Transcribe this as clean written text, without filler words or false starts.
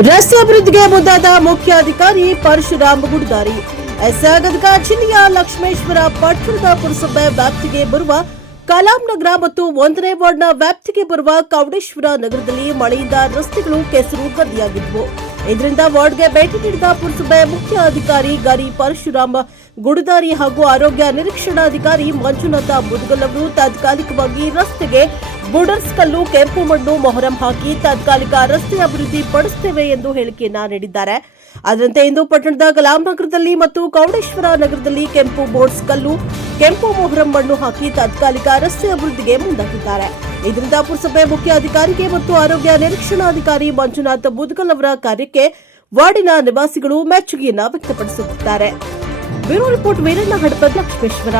ರಸ್ತೆ ಅಭಿವೃದ್ಧಿಗೆ ಮುಂದಾದ ಮುಖ್ಯ ಅಧಿಕಾರಿ ಪರಶುರಾಮ್ ಗುಡ್ದಾರಿ. ಗದಗ ಜಿಲ್ಲೆಯ ಲಕ್ಷ್ಮೇಶ್ವರ ಪಟ್ಟಣದ ಪುರಸಭೆ ವ್ಯಾಪ್ತಿಗೆ ಬರುವ ಕಲಾಂನಗರ ಮತ್ತು 1ನೇ ವಾರ್ಡ್ನ ವ್ಯಾಪ್ತಿಗೆ ಬರುವ ಕೌಡೇಶ್ವರ ನಗರದಲ್ಲಿ ಮಳೆಯಿಂದ ರಸ್ತೆಗಳು ಕೆಸರು ಗದ್ದಿಯಾಗಿದ್ದವು. ಇದರಿಂದ ವಾರ್ಡ್ಗೆ ಭೇಟಿ ನೀಡಿದ ಪುರಸಭೆ ಮುಖ್ಯ ಅಧಿಕಾರಿ ಗಾರಿ ಪರಶುರಾಮ್ ಗುಡದಾರಿ ಹಾಗೂ ಆರೋಗ್ಯ ನಿರೀಕ್ಷಣಾಧಿಕಾರಿ ಮಂಜುನಾಥ ಮುದಗಲ್ ಅವರು ತಾತ್ಕಾಲಿಕವಾಗಿ ರಸ್ತೆಗೆ ಬುಡರ್ಸ್ ಕಲ್ಲು, ಕೆಂಪು ಮಣ್ಣು, ಮೊಹರಂ ಹಾಕಿ ತಾತ್ಕಾಲಿಕ ರಸ್ತೆ ಅಭಿವೃದ್ಧಿ ಪಡಿಸುತ್ತೇವೆ ಎಂದು ಹೇಳಿಕೆಯನ್ನ ನೀಡಿದ್ದಾರೆ. ಅದರಂತೆ ಇಂದು ಪಟ್ಟಣದ ಕಲಾಂನಗರದಲ್ಲಿ ಮತ್ತು ಕೌಡೇಶ್ವರ ನಗರದಲ್ಲಿ ಕೆಂಪು ಬೋರ್ಡ್ಸ್ ಕಲ್ಲು, ಕೆಂಪು ಮೊಹರಂ ಮಣ್ಣು ಹಾಕಿ ತಾತ್ಕಾಲಿಕ ರಸ್ತೆ ಅಭಿವೃದ್ಧಿಗೆ ಮುಂದಾಗಿದ್ದಾರೆ. ಇದರಿಂದ ಪುರಸಭೆ ಮುಖ್ಯ ಅಧಿಕಾರಿಗೆ ಮತ್ತು ಆರೋಗ್ಯ ನಿರೀಕ್ಷಣಾಧಿಕಾರಿ ಮಂಜುನಾಥ್ ಮುದಗಲ್ ಅವರ ಕಾರ್ಯಕ್ಕೆ ವಾರ್ಡಿನ ನಿವಾಸಿಗಳು ಮೆಚ್ಚುಗೆಯನ್ನ ವ್ಯಕ್ತಪಡಿಸುತ್ತಿದ್ದಾರೆ. Bureau report Veeranna Hadapad, Lakshmeshwar.